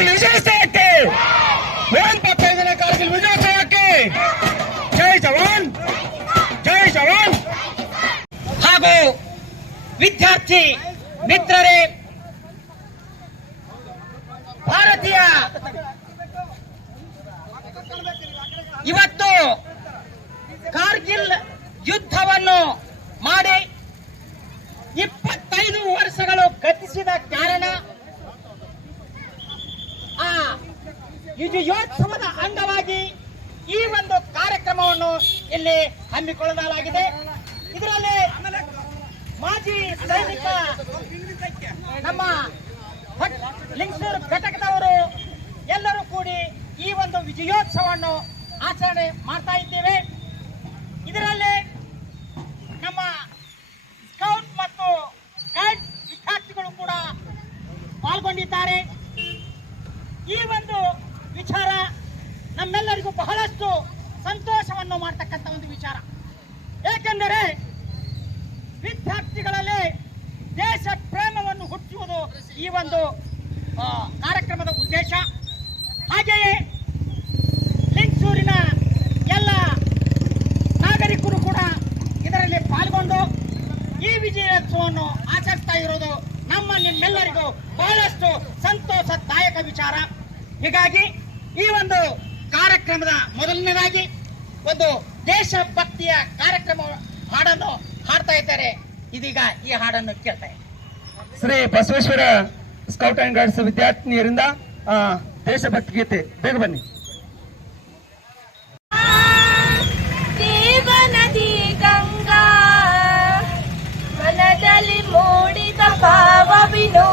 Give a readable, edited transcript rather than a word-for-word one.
Kargil ವಿಜಯೋತ್ಸವಕ್ಕೆ, UN 75ನೇ Kargil ವಿಜಯೋತ್ಸವಕ್ಕೆ ಜೈ ಜವಾನ್, ಜೈ ಜವಾನ್. ಹಾಗೂ ವಿದ್ಯಾರ್ಥಿ ಮಿತ್ರರೇ, ಭಾರತೀಯ ಇವತ್ತು ಕಾರ್ಗಿಲ್ ಯುದ್ಧವನ್ನು ಮಾಡಿ 25 ವರ್ಷಗಳು ಗತಿಸಿದ ಕಾರಣ ಆ ವಿಜಯೋತ್ಸವದ ಅಂಗವಾಗಿ ಈ ಒಂದು ಕಾರ್ಯಕ್ರಮವನ್ನು ಇಲ್ಲಿ ಹಮ್ಮಿಕೊಳ್ಳಲಾಗಿದೆ. ಇದರಲ್ಲಿ ಮಾಜಿ ಸೈನಿಕ ನಮ್ಮ ಲಿಂಗಸೂರು ಘಟಕದವರು ಎಲ್ಲರೂ ಕೂಡಿ ಈ ಒಂದು ವಿಜಯೋತ್ಸವವನ್ನು ಆಚರಣೆ ಮಾಡ್ತಾ ಇದ್ದೇವೆ. ಇದರಲ್ಲಿ ನಮ್ಮ ಸ್ಕೌಟ್ ಮತ್ತು ಗೈಡ್ ವಿದ್ಯಾರ್ಥಿಗಳು ಕೂಡ ಪಾಲ್ಗೊಂಡಿದ್ದಾರೆ. ಈ ಒಂದು ವಿಚಾರ ನಮ್ಮೆಲ್ಲರಿಗೂ ಬಹಳಷ್ಟು ಸಂತೋಷವನ್ನು ಮಾಡತಕ್ಕಂಥ ಒಂದು ವಿಚಾರ. ಏಕೆಂದರೆ ವಿದ್ಯಾರ್ಥಿಗಳಲ್ಲಿ ದೇಶ ಪ್ರೇಮವನ್ನು ಹುಟ್ಟುವುದು ಈ ಒಂದು ಕಾರ್ಯಕ್ರಮದ ಉದ್ದೇಶ. ಹಾಗೆಯೇ ಲಿಂಗಸೂರಿನ ಎಲ್ಲ ನಾಗರಿಕರು ಕೂಡ ಇದರಲ್ಲಿ ಪಾಲ್ಗೊಂಡು ಈ ವಿಜಯೋತ್ಸವವನ್ನು ಆಚರಿಸ್ತಾ ಇರೋದು ನಿಮ್ಮೆಲ್ಲರಿಗೂ ಬಹಳಷ್ಟು ಸಂತೋಷದಾಯಕ ವಿಚಾರ. ಹೀಗಾಗಿ ಈ ಒಂದು ಕಾರ್ಯಕ್ರಮದ ಮೊದಲನೇದಾಗಿ ಒಂದು ದೇಶಭಕ್ತಿಯ ಕಾರ್ಯಕ್ರಮ ಹಾಡನ್ನು ಹಾಡ್ತಾ ಇದ್ದಾರೆ. ಇದೀಗ ಈ ಹಾಡನ್ನು ಕೇಳ್ತಾ ಇದ್ದಾರೆ. Shri Basaveshwara scout and guides ವಿದ್ಯಾರ್ಥಿನಿಯರಿಂದ ದೇಶಭಕ್ತಿ ಗೀತೆ. ಬೇಗ ಬನ್ನಿ. ದೇವನದಿ ಗಂಗಾ ಮನದಲ್ಲಿ ಮೂಡಿದ ಭಾವ ವಿನೋ